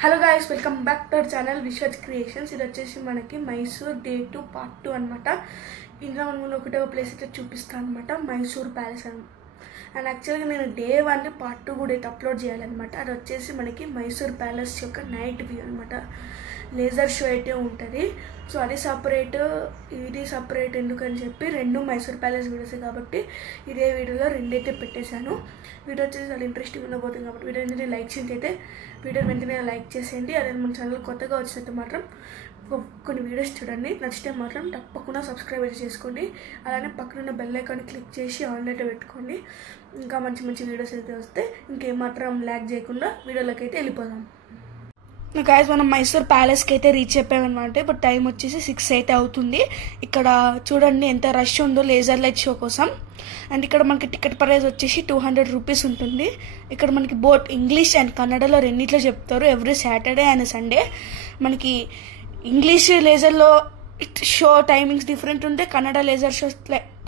Hello guys, welcome back to our channel Vishwaj creations. ఇది వచ్చేసి మనకి మైసూర్ డే 2 పార్ట్ 2 అనమాట. ఇందులో మనం ఒకటే ఒక ప్లేస్ అయితే చూపిస్తాను అనమాట, మైసూర్ ప్యాలెస్ అని. అండ్ యాక్చువల్గా నేను డే 1 పార్ట్ 2 కూడా అయితే అప్లోడ్ చేయాలన్నమాట. అది వచ్చేసి మనకి మైసూర్ ప్యాలెస్ యొక్క నైట్ వ్యూ అనమాట. లేజర్ షో అయితే ఉంటుంది. సో అది సపరేట్, ఇది సపరేట్ ఎందుకని చెప్పి రెండు మైసూర్ ప్యాలెస్ వీడియోసే కాబట్టి ఇదే వీడియోలో రెండైతే పెట్టేశాను. వీడియో వచ్చేసి చాలా ఇంట్రెస్టింగ్ ఉండబోతుంది కాబట్టి వీడియో వెంటనే లైక్ చేయండి. అయితే వీడియో వెంటనే లైక్ చేసేయండి. అదే మన ఛానల్ కొత్తగా వచ్చినట్టు మాత్రం కొన్ని వీడియోస్ చూడండి, నచ్చితే మాత్రం తప్పకుండా సబ్స్క్రైబ్ అయితే చేసుకోండి. అలానే పక్కనున్న బెల్ ఐకాన్ క్లిక్ చేసి ఆన్లైన్ అయితే పెట్టుకోండి. ఇంకా మంచి మంచి వీడియోస్ అయితే వస్తే ఇంకేమాత్రం ల్యాగ్ చేయకుండా వీడియోలోకి అయితే వెళ్ళిపోదాం. గాయస్, మనం మైసూర్ ప్యాలెస్కి అయితే రీచ్ అయిపోయామన్నమాట. ఇప్పుడు టైం వచ్చేసి 6 అయితే అవుతుంది. ఇక్కడ చూడండి ఎంత రష్ ఉందో లేజర్ లైట్ షో కోసం. అండ్ ఇక్కడ మనకి టికెట్ ప్రైస్ వచ్చేసి 200 రూపీస్ ఉంటుంది. ఇక్కడ మనకి బోత్ ఇంగ్లీష్ అండ్ కన్నడలో రెండిట్లో చెప్తారు. ఎవ్రీ సాటర్డే అండ్ సండే మనకి ఇంగ్లీష్ లేజర్లో షో టైమింగ్స్ డిఫరెంట్ ఉంటాయి, Kannada laser show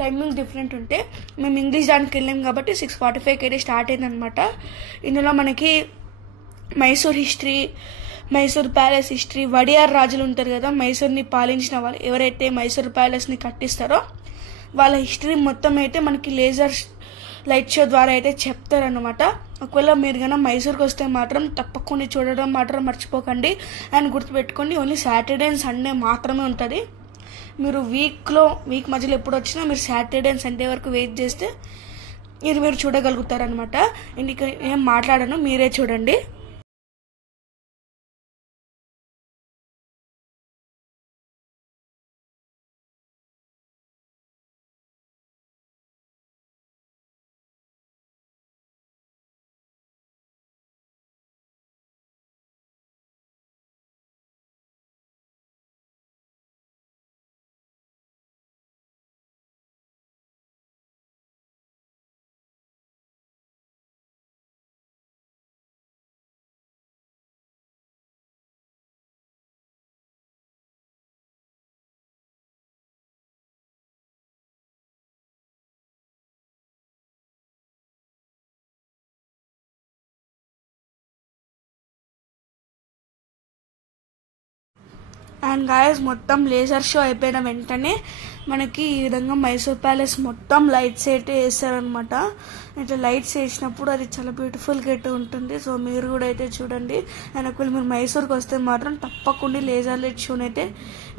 timings different ఉంటాయి. మేము ఇంగ్లీష్ దానికి వెళ్ళాం కాబట్టి 6:45 అయితే స్టార్ట్ అయిందనమాట. ఇందులో మనకి Mysore history, Mysore palace history, Wadiyar రాజులు ఉంటారు కదా, మైసూర్ని పాలించిన వాళ్ళు, ఎవరైతే మైసూర్ ప్యాలెస్ని కట్టిస్తారో వాళ్ళ హిస్టరీ మొత్తం అయితే మనకి లేజర్ లైట్ షో ద్వారా అయితే చెప్తారనమాట. ఒకవేళ మీరు కన్నా మైసూర్కి వస్తే మాత్రం తప్పకుండా చూడడం మాత్రం మర్చిపోకండి. అండ్ గుర్తుపెట్టుకోండి, ఓన్లీ సాటర్డే అండ్ సండే మాత్రమే ఉంటుంది. మీరు వీక్ మధ్యలో ఎప్పుడు వచ్చినా మీరు సాటర్డే అండ్ సండే వరకు వెయిట్ చేస్తే ఇది మీరు చూడగలుగుతారనమాట. అండ్ ఇక్కడ ఏం మాట్లాడను, మీరే చూడండి. అండ్ గాయస్, మొత్తం లేజర్ షో అయిపోయిన వెంటనే మనకి ఈ విధంగా మైసూర్ ప్యాలెస్ మొత్తం లైట్స్ అయితే వేస్తారనమాట. ఇట్లా లైట్స్ వేసినప్పుడు అది చాలా బ్యూటిఫుల్గా అయితే ఉంటుంది. సో మీరు కూడా అయితే చూడండి. అండ్ ఒకవేళ మీరు మైసూర్కి వస్తే మాత్రం తప్పకుండా లేజర్ లైట్ షోని అయితే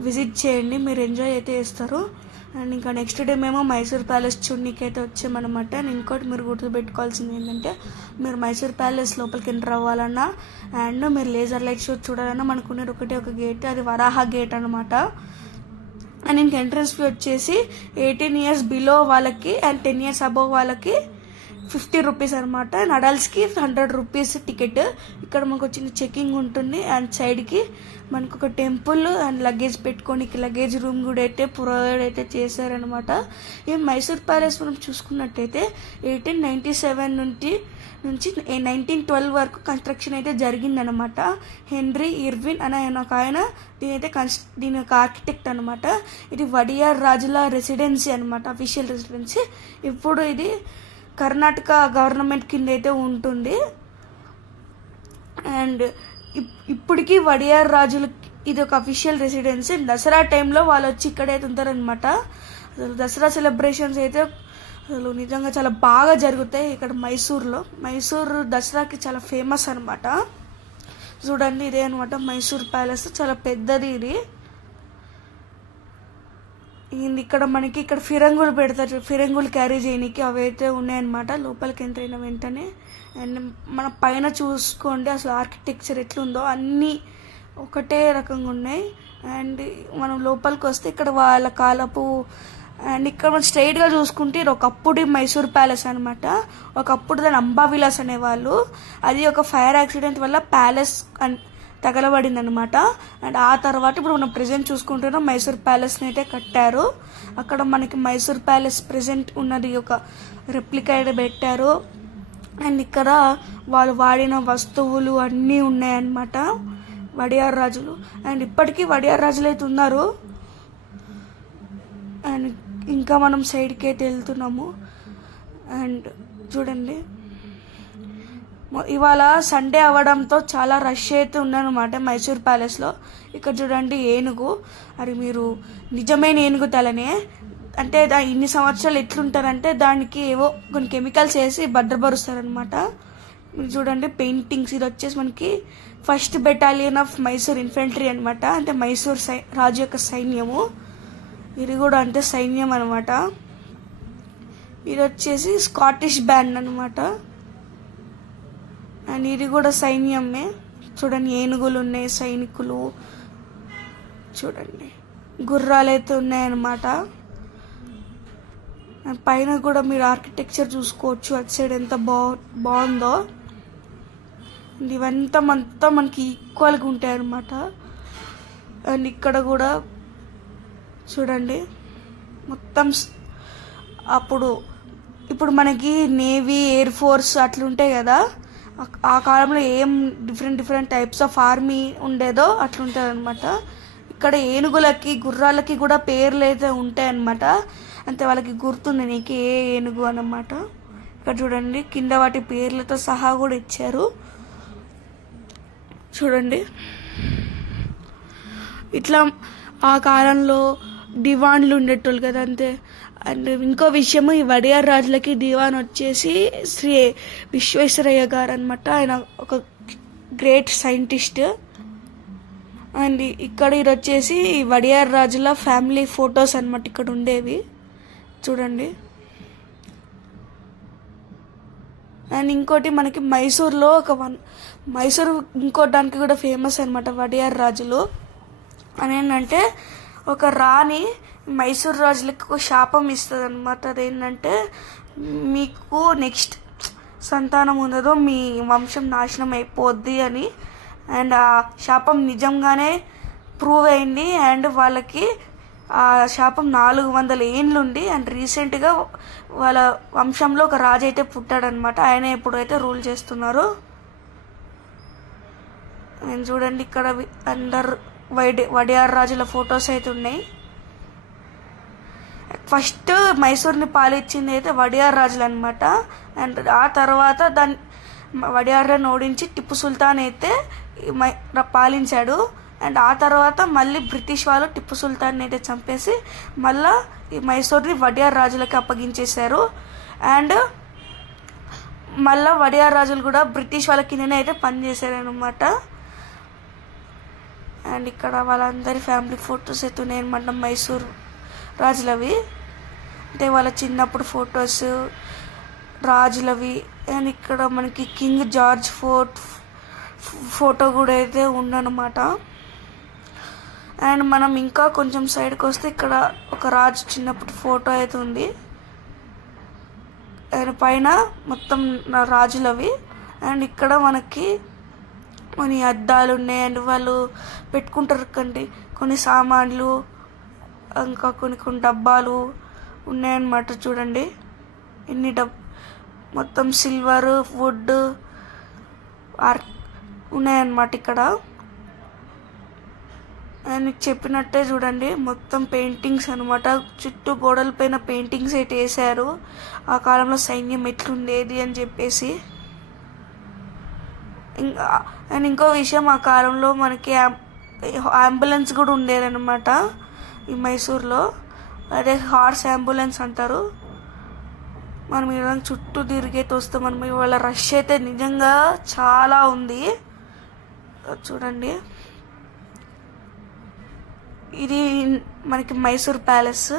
విజిట్ చేయండి, మీరు ఎంజాయ్ అయితే చేస్తారు. అండ్ ఇంకా నెక్స్ట్ డే మేము మైసూర్ ప్యాలెస్ చూడడానికి అయితే వచ్చామన్నమాట. అండ్ ఇంకోటి మీరు గుర్తుపెట్టుకోవాల్సింది ఏంటంటే, మీరు మైసూర్ ప్యాలెస్ లోపలికి ఎంటర్ అవ్వాలన్నా అండ్ మీరు లేజర్ లైట్ షో చూడాలన్నా మనకు ఉన్నది ఒకటే ఒక గేట్, అది వరాహ గేట్ అనమాట. అండ్ ఇంక ఎంట్రన్స్ ఫీ వచ్చేసి 18 years బిలో వాళ్ళకి అండ్ 10 years అబోవ్ వాళ్ళకి 50 రూపీస్ అనమాట. అండ్ అడల్ట్స్కి 100 రూపీస్ టికెట్. ఇక్కడ మనకు చిన్న చెకింగ్ ఉంటుంది. అండ్ సైడ్కి మనకు ఒక టెంపుల్ అండ్ లగేజ్ పెట్టుకోనికి లగేజ్ రూమ్ కూడా అయితే ప్రొవైడ్ అయితే చేశారనమాట. ఈ మైసూర్ ప్యాలెస్ మనం చూసుకున్నట్టయితే 1897 నుంచి 1912 వరకు కన్స్ట్రక్షన్ అయితే జరిగిందనమాట. హెన్రీ ఇర్విన్ అనే ఒక ఆయన దీని యొక్క ఆర్కిటెక్ట్ అనమాట. ఇది వడియార్ రాజుల రెసిడెన్సీ అనమాట, అఫీషియల్ రెసిడెన్సీ. ఇప్పుడు ఇది కర్ణాటక గవర్నమెంట్ కింద అయితే ఉంటుంది. అండ్ ఇప్పటికీ వడియార్ రాజులు ఇది ఒక అఫీషియల్ రెసిడెన్సీ. దసరా టైంలో వాళ్ళు వచ్చి ఇక్కడైతే ఉంటారనమాట. అసలు దసరా సెలబ్రేషన్స్ అయితే అసలు నిజంగా చాలా బాగా జరుగుతాయి ఇక్కడ మైసూర్లో. మైసూర్ దసరాకి చాలా ఫేమస్ అనమాట. చూడండి, ఇదే అనమాట మైసూర్ ప్యాలెస్, చాలా పెద్దది ఇది. ఇక్కడ మనకి ఇక్కడ ఫిరంగులు పెడతారు, ఫిరంగులు క్యారీ చేయడానికి అవి అయితే ఉన్నాయన్నమాట లోపలికి ఎంటర్ అయిన వెంటనే. అండ్ మన పైన చూసుకోండి అసలు ఆర్కిటెక్చర్ ఎట్లుందో, అన్నీ ఒకటే రకంగా ఉన్నాయి. అండ్ మనం లోపలికి వస్తే ఇక్కడ వాళ్ళ కాలపు అండ్ ఇక్కడ మనం స్ట్రైట్గా చూసుకుంటే ఇది ఒకప్పుడు మైసూర్ ప్యాలెస్ అనమాట. ఒకప్పుడు దాని అంబావిలాస్ అనేవాళ్ళు. అది ఒక ఫైర్ యాక్సిడెంట్ వల్ల ప్యాలెస్ తగలబడింది అనమాట. అండ్ ఆ తర్వాత ఇప్పుడు మనం ప్రెజెంట్ చూసుకుంటున్నాం మైసూర్ ప్యాలెస్ని అయితే కట్టారు. అక్కడ మనకి మైసూర్ ప్యాలెస్ ప్రెజెంట్ ఉన్నది ఒక రెప్లికా అయితే పెట్టారు. అండ్ ఇక్కడ వాళ్ళు వాడిన వస్తువులు అన్నీ ఉన్నాయన్నమాట, వడియార్ రాజులు. అండ్ ఇప్పటికీ వడియార్ రాజులు అయితే ఉన్నారు. అండ్ ఇంకా మనం సైడ్కి అయితే వెళ్తున్నాము. అండ్ చూడండి, ఇవాళ సండే అవ్వడంతో చాలా రష్ అయితే ఉందన్నమాట మైసూర్ ప్యాలెస్లో. ఇక్కడ చూడండి ఏనుగు, అది మీరు నిజమైన ఏనుగు తలనే, అంటే ఇన్ని సంవత్సరాలు ఎట్లుంటారంటే దానికి ఏవో కొన్ని కెమికల్స్ వేసి భద్రపరుస్తారనమాట. మీరు చూడండి పెయింటింగ్స్. ఇది వచ్చేసి మనకి 1st battalion of Mysore infantry అనమాట, అంటే మైసూర్ రాజు యొక్క సైన్యము. ఇది కూడా అంటే సైన్యం అనమాట. ఇది వచ్చేసి స్కాటిష్ బ్యాండ్ అనమాట, అండ్ ఇది కూడా సైన్యమే. చూడండి ఏనుగులు ఉన్నాయి, సైనికులు చూడండి, గుర్రాలు అయితే ఉన్నాయన్నమాట. పైన కూడా మీరు ఆర్కిటెక్చర్ చూసుకోవచ్చు, అటు సైడ్ ఎంత బాగుందో. ఇవంతా మొత్తం మనకి ఈక్వల్గా ఉంటాయి అన్నమాట. అండ్ ఇక్కడ కూడా చూడండి మొత్తం ఇప్పుడు మనకి నేవీ, ఎయిర్ ఫోర్స్ అట్లుంటాయి కదా, ఆ కాలంలో ఏం డిఫరెంట్ టైప్స్ ఆఫ్ ఆర్మీ ఉండేదో అట్లుంటుంది అనమాట. ఇక్కడ ఏనుగులకి, గుర్రాలకి కూడా పేర్లు అయితే ఉంటాయి అన్నమాట. అంతే వాళ్ళకి గుర్తుంది నీకు ఏ ఏనుగు అన్నమాట. ఇక్కడ చూడండి కింద వాటి పేర్లతో సహా కూడా ఇచ్చారు చూడండి. ఇట్లా ఆ కాలంలో దివాన్లు ఉండేటోళ్ళు కదా అంతే. అండ్ ఇంకో విషయము, ఈ వడియార్ రాజులకి దివాన్ వచ్చేసి శ్రీ విశ్వేశ్వరయ్య గారు అనమాట. ఆయన ఒక గ్రేట్ సైంటిస్ట్. అండ్ ఇక్కడ ఇది వచ్చేసి వడియార్ రాజుల ఫ్యామిలీ ఫొటోస్ అనమాట ఇక్కడ ఉండేవి చూడండి. అండ్ ఇంకోటి మనకి మైసూర్లో మైసూర్ ఇంకో దానికి కూడా ఫేమస్ అనమాట వడియార్ రాజులు అని. ఏంటంటే ఒక రాణి మైసూర్ రాజులకు ఒక శాపం ఇస్తుంది అనమాట. అదేంటంటే మీకు నెక్స్ట్ సంతానం ఉండదు, మీ వంశం నాశనం అయిపోద్ది అని. అండ్ ఆ శాపం నిజంగానే ప్రూవ్ అయింది. అండ్ వాళ్ళకి ఆ శాపం 400 ఏండ్లుండి, అండ్ రీసెంట్గా వాళ్ళ వంశంలో ఒక రాజు అయితే పుట్టాడనమాట. ఆయన ఎప్పుడైతే రూల్ చేస్తున్నారు. నేను చూడండి ఇక్కడ అందరు వడియార్ రాజుల ఫొటోస్ అయితే ఉన్నాయి. ఫస్ట్ మైసూర్ని పాలించింది అయితే వడియార్ రాజులు అనమాట. అండ్ ఆ తర్వాత వడియార్లను ఓడించి టిప్పు సుల్తాన్ అయితే పాలించాడు. అండ్ ఆ తర్వాత మళ్ళీ బ్రిటిష్ వాళ్ళు టిప్పు సుల్తాన్ అయితే చంపేసి మళ్ళీ ఈ మైసూర్ని వడియార్ రాజులకి అప్పగించేశారు. అండ్ మళ్ళీ వడియార్ రాజులు కూడా బ్రిటిష్ వాళ్ళ కిందనే అయితే పనిచేశారు అనమాట. అండ్ ఇక్కడ వాళ్ళందరి ఫ్యామిలీ ఫొటోస్ అయితే ఉన్నాయి అనమాట మైసూర్ రాజులవి. అంటే వాళ్ళ చిన్నప్పుడు ఫొటోస్ రాజులవి. అండ్ ఇక్కడ మనకి కింగ్ జార్జ్ ఫోటో కూడా అయితే ఉందన్నమాట. అండ్ మనం ఇంకా కొంచెం సైడ్కి వస్తే ఇక్కడ ఒక రాజు చిన్నప్పుడు ఫోటో అయితే ఉంది. అండ్ పైన మొత్తం రాజులవి. అండ్ ఇక్కడ మనకి కొన్ని అద్దాలు ఉన్నాయి. అండ్ వాళ్ళు పెట్టుకుంటారు కండి కొన్ని సామాన్లు, ఇంకా కొన్ని డబ్బాలు ఉన్నాయన్నమాట. చూడండి ఎన్ని మొత్తం సిల్వర్, వుడ్ ఉన్నాయన్నమాట ఇక్కడ. నేను చెప్పినట్టే చూడండి మొత్తం పెయింటింగ్స్ అనమాట. చుట్టూ గోడల పైన పెయింటింగ్స్ అయితే వేసారు, ఆ కాలంలో సైన్యం ఎట్లుండేది అని చెప్పేసి. అండ్ ఇంకో విషయం, ఆ కాలంలో మనకి అంబులెన్స్ కూడా ఉండేదన్నమాట ఈ మైసూర్లో. అదే హార్స్ అంబులెన్స్ అంటారు. మనం ఇలా చుట్టూ తిరిగేది వస్తే మనం ఇవాళ రష్ అయితే నిజంగా చాలా ఉంది చూడండి. ఇది మనకి మైసూర్ ప్యాలెస్.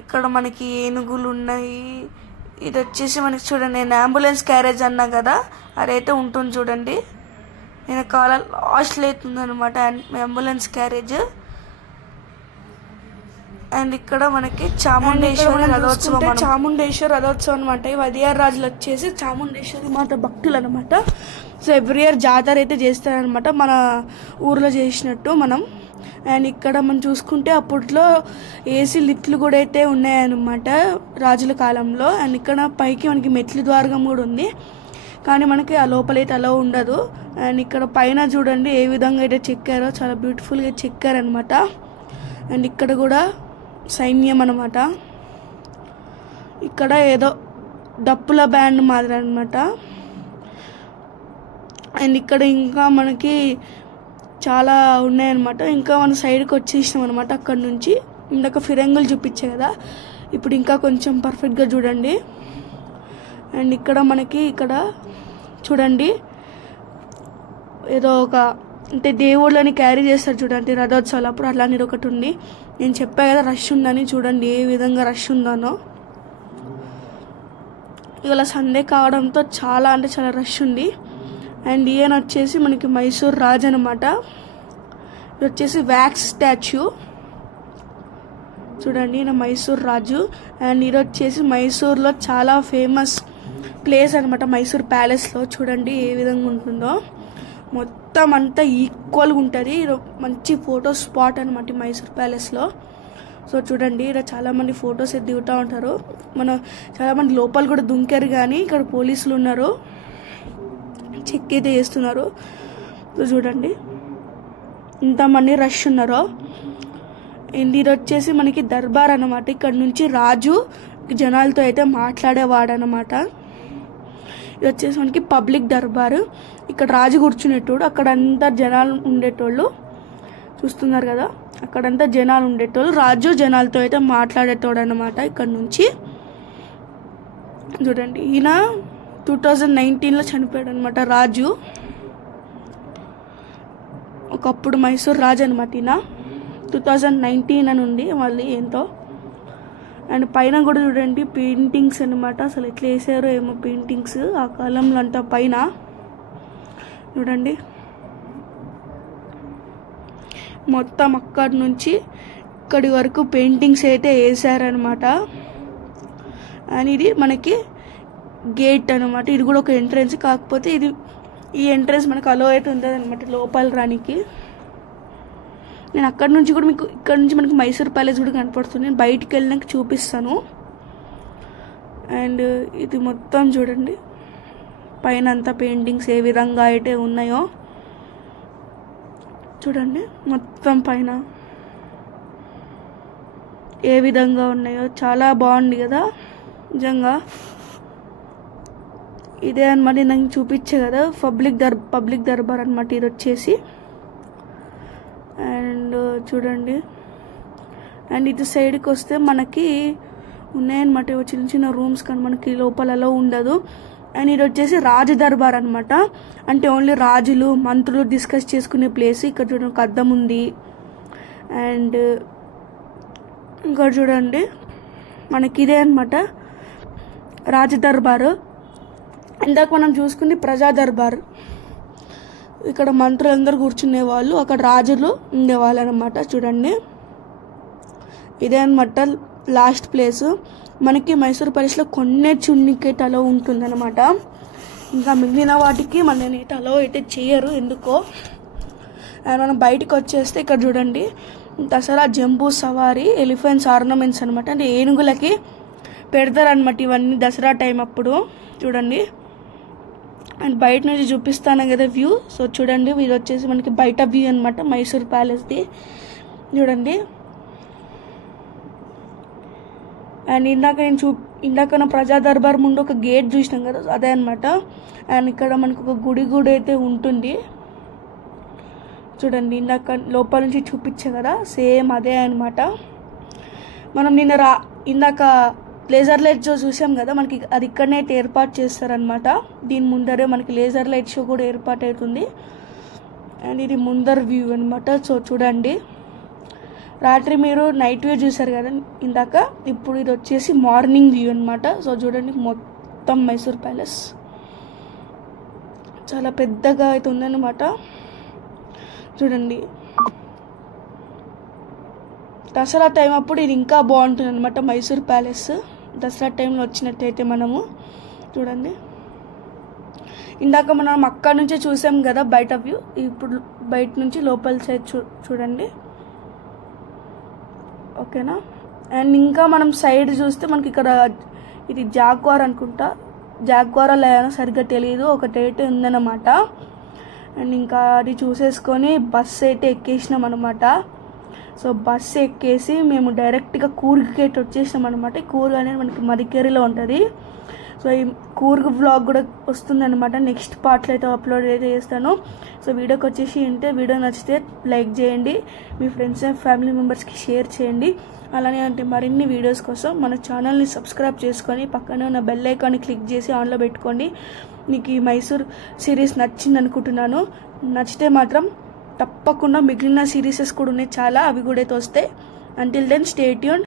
ఇక్కడ మనకి ఏనుగులు ఉన్నాయి. ఇది వచ్చేసి మనకి చూడండి, నేను అంబులెన్స్ క్యారేజ్ అన్నా కదా, అదైతే ఉంటుంది చూడండి. నేను కాల లాస్ట్లో అవుతుంది అనమాట అంబులెన్స్ క్యారేజ్. అండ్ ఇక్కడ మనకి చాముండేశ్వరి రథోత్సవం అనమాట. ఈ వడియార్ రాజులు వచ్చేసి చాముండేశ్వరి మాత భక్తులు అనమాట. సో ఎవ్రీ ఇయర్ జాతర అయితే చేస్తారనమాట మన ఊర్లో చేసినట్టు మనం. అండ్ ఇక్కడ మనం చూసుకుంటే అప్పట్లో ఏసీ లిఫ్ట్లు కూడా అయితే ఉన్నాయన్నమాట రాజుల కాలంలో. అండ్ ఇక్కడ పైకి మనకి మెట్ల ద్వారం కూడా ఉంది, కానీ మనకి ఆ లోపలైతే అలా ఉండదు. అండ్ ఇక్కడ పైన చూడండి ఏ విధంగా అయితే చెక్కారో, చాలా బ్యూటిఫుల్గా చెక్కారనమాట. అండ్ ఇక్కడ కూడా సైన్యం అనమాట. ఇక్కడ ఏదో డప్పుల బ్యాండ్ మాదిరి అనమాట. అండ్ ఇక్కడ ఇంకా మనకి చాలా ఉన్నాయన్నమాట. ఇంకా మన సైడ్కి వచ్చేసినాం అనమాట. అక్కడ నుంచి ఇందాక ఫిరంగులు చూపించే కదా, ఇప్పుడు ఇంకా కొంచెం పర్ఫెక్ట్గా చూడండి. అండ్ ఇక్కడ మనకి ఇక్కడ చూడండి ఏదో ఒక అంటే దేవుళ్ళని క్యారీ చేస్తారు చూడండి రథోత్సవాలు అప్పుడు, అట్లాంటిది ఒకటి ఉంది. నేను చెప్పా కదా రష్ ఉందని, చూడండి ఏ విధంగా రష్ ఉందనో. ఇవాళ సండే కావడంతో చాలా అంటే చాలా రష్ ఉంది. అండ్ ఈయన వచ్చేసి మనకి మైసూర్ రాజు అనమాట. ఇది వచ్చేసి వ్యాక్స్ స్టాచ్యూ చూడండి, ఈయన మైసూర్ రాజు. అండ్ ఇది వచ్చేసి మైసూర్లో చాలా ఫేమస్ ప్లేస్ అనమాట, మైసూర్ ప్యాలెస్లో. చూడండి ఏ విధంగా ఉంటుందో, మొత్తం అంతా ఈక్వల్గా ఉంటుంది. ఇది మంచి ఫోటో స్పాట్ అనమాట మైసూర్ ప్యాలెస్లో. సో చూడండి ఇక్కడ చాలామంది ఫొటోస్ దిగుతూ ఉంటారు. చాలామంది లోపల కూడా దుంకారు, కానీ ఇక్కడ పోలీసులు ఉన్నారు, చెక్ అయితే చేస్తున్నారు. సో చూడండి ఇంతమంది రష్ ఉన్నారు. అండ్ ఇది వచ్చేసి మనకి దర్బార్ అనమాట. ఇక్కడ నుంచి రాజు జనాలతో అయితే మాట్లాడేవాడు అనమాట. ఇది వచ్చేసి మనకి పబ్లిక్ దర్బారు. ఇక్కడ రాజు కూర్చునేటోడు, అక్కడంతా జనాలు ఉండేటోళ్ళు చూస్తున్నారు కదా, అక్కడంతా జనాలు ఉండేటోళ్ళు. రాజు జనాలతో అయితే మాట్లాడేటోడు అనమాట. ఇక్కడ నుంచి చూడండి ఈయన 2019లో చనిపోయాడు అనమాట రాజు. ఒకప్పుడు మైసూర్ రాజు అనమాట ఈయన. 2019 అని ఉంది మళ్ళీ ఏంటో. అండ్ పైన కూడా చూడండి పెయింటింగ్స్ అనమాట. అసలు ఎట్లా వేసారో ఏమో పెయింటింగ్స్ ఆ కాలంలో అంతా. పైన చూడండి మొత్తం అక్కడి నుంచి ఇక్కడి వరకు పెయింటింగ్స్ అయితే వేసారనమాట. అండ్ ఇది మనకి గేట్ అనమాట. ఇది కూడా ఒక ఎంట్రన్స్, కాకపోతే ఈ ఎంట్రన్స్ మనకు అలో అయితే ఉంటుంది అనమాట లోపల రానికి. నేను అక్కడి నుంచి కూడా మీకు ఇక్కడ నుంచి మనకి మైసూర్ ప్యాలెస్ కూడా కనపడుతుంది. నేను బయటికి వెళ్ళినాక చూపిస్తాను. అండ్ ఇది మొత్తం చూడండి పైన అంతా పెయింటింగ్స్ ఏ విధంగా అయితే ఉన్నాయో చూడండి. మొత్తం పైన ఏ విధంగా ఉన్నాయో చాలా బాగుంది కదా నిజంగా. ఇదే అనమాట నాకు చూపించే కదా పబ్లిక్ దర్బార్ అనమాట ఇది వచ్చేసి. అండ్ చూడండి అండ్ ఇటు సైడ్కి వస్తే మనకి ఉన్నాయన్నమాట చిన్న చిన్న రూమ్స్, కానీ మనకి లోపలలో ఉండదు. అండ్ ఇది వచ్చేసి రాజ దర్బార్ అనమాట. అంటే ఓన్లీ రాజులు మంత్రులు డిస్కస్ చేసుకునే ప్లేస్. ఇక్కడ చూడండి ఒక అద్దం ఉంది. అండ్ ఇంకా చూడండి మనకి ఇదే అనమాట రాజ దర్బారు. ఇందాక మనం చూసుకుంది ప్రజా దర్బార్. ఇక్కడ మంత్రులందరూ కూర్చునే వాళ్ళు, అక్కడ రాజులు ఉండేవాళ్ళు అనమాట. చూడండి ఇదే అనమాట లాస్ట్ ప్లేస్. మనకి మైసూర్ ప్యాలెస్లో కొన్ని చున్నికేట్ అలో ఉంటుందన్నమాట. ఇంకా మిగిలిన వాటికి మననైతే అలో అయితే చేయరు ఎందుకో. అండ్ మనం బయటకు వచ్చేస్తే ఇక్కడ చూడండి దసరా జంబూ సవారీ ఎలిఫెంట్స్ ఆర్నమెంట్స్ అనమాట. అంటే ఏనుగులకి పెడతారనమాట ఇవన్నీ దసరా టైం అప్పుడు. చూడండి అండ్ బయట నుంచి చూపిస్తాను కదా వ్యూ. సో చూడండి ఇది వచ్చేసి మనకి బయట వ్యూ అనమాట మైసూర్ ప్యాలెస్ది. చూడండి అండ్ ఇందాక నా ప్రజా దర్బార్ ముందు ఒక గేట్ చూసినాం కదా అదే అనమాట. అండ్ ఇక్కడ మనకు ఒక గుడి అయితే ఉంటుంది చూడండి. లోపల నుంచి చూపించే కదా సేమ్ అదే అనమాట. మనం ఇందాక లేజర్ లైట్ షో చూసాం కదా, మనకి అది ఇక్కడనే అయితే ఏర్పాటు చేస్తారనమాట. దీని ముందరే మనకి లేజర్ లైట్ షో కూడా ఏర్పాటు అవుతుంది. అండ్ ఇది ముందర వ్యూ అనమాట. సో చూడండి రాత్రి మీరు నైట్ వ్యూ చూసారు కదా ఇందాక, ఇప్పుడు ఇది వచ్చేసి మార్నింగ్ వ్యూ అనమాట. సో చూడండి మొత్తం మైసూర్ ప్యాలెస్ చాలా పెద్దగా అయితే ఉందన్నమాట. చూడండి దసరా టైం అప్పుడు ఇది ఇంకా బాగుంటుంది అనమాట మైసూర్ ప్యాలెస్. దసరా టైంలో వచ్చినట్టయితే మనము చూడండి ఇందాక మనం అక్కడ నుంచే చూసాం కదా బయట వ్యూ, ఇప్పుడు బయట నుంచి లోపల సైడ్ చూడండి ఓకేనా. అండ్ ఇంకా మనం సైడ్ చూస్తే మనకి ఇక్కడ ఇది జాగ్వార్ అనుకుంటా, జాగ్వార్ లేదో సరిగ్గా తెలియదు, ఒకటైతే ఉందన్నమాట. అండ్ ఇంకా అది చూసేసుకొని బస్సు అయితే ఎక్కేసినాం అనమాట. సో బస్సు ఎక్కేసి మేము డైరెక్ట్గా కూర్గ్ గేట్ వచ్చేసినాం అనమాట. కూర్గ్ అనేది మనకి మడికేరిలో ఉంటుంది. సో ఈ కూర్గ్ వ్లాగ్ కూడా వస్తుందన్నమాట, నెక్స్ట్ పార్ట్లో అయితే అప్లోడ్ అయితే చేస్తాను. సో వీడియోకి వచ్చేసి ఏంటంటే వీడియో నచ్చితే లైక్ చేయండి, మీ ఫ్రెండ్స్ అండ్ ఫ్యామిలీ మెంబర్స్కి షేర్ చేయండి. అలానే అంటే మరిన్ని వీడియోస్ కోసం మన ఛానల్ని సబ్స్క్రైబ్ చేసుకొని పక్కనే ఉన్న బెల్ ఐకాన్ని క్లిక్ చేసి ఆన్లో పెట్టుకోండి. మీకు ఈ మైసూర్ సిరీస్ నచ్చింది అనుకుంటున్నాను. నచ్చితే మాత్రం తప్పకుండా మిగిలిన సిరీసెస్ కూడా ఉన్నాయి చాలా, అవి కూడా అయితే వస్తాయి. Until then stay tuned.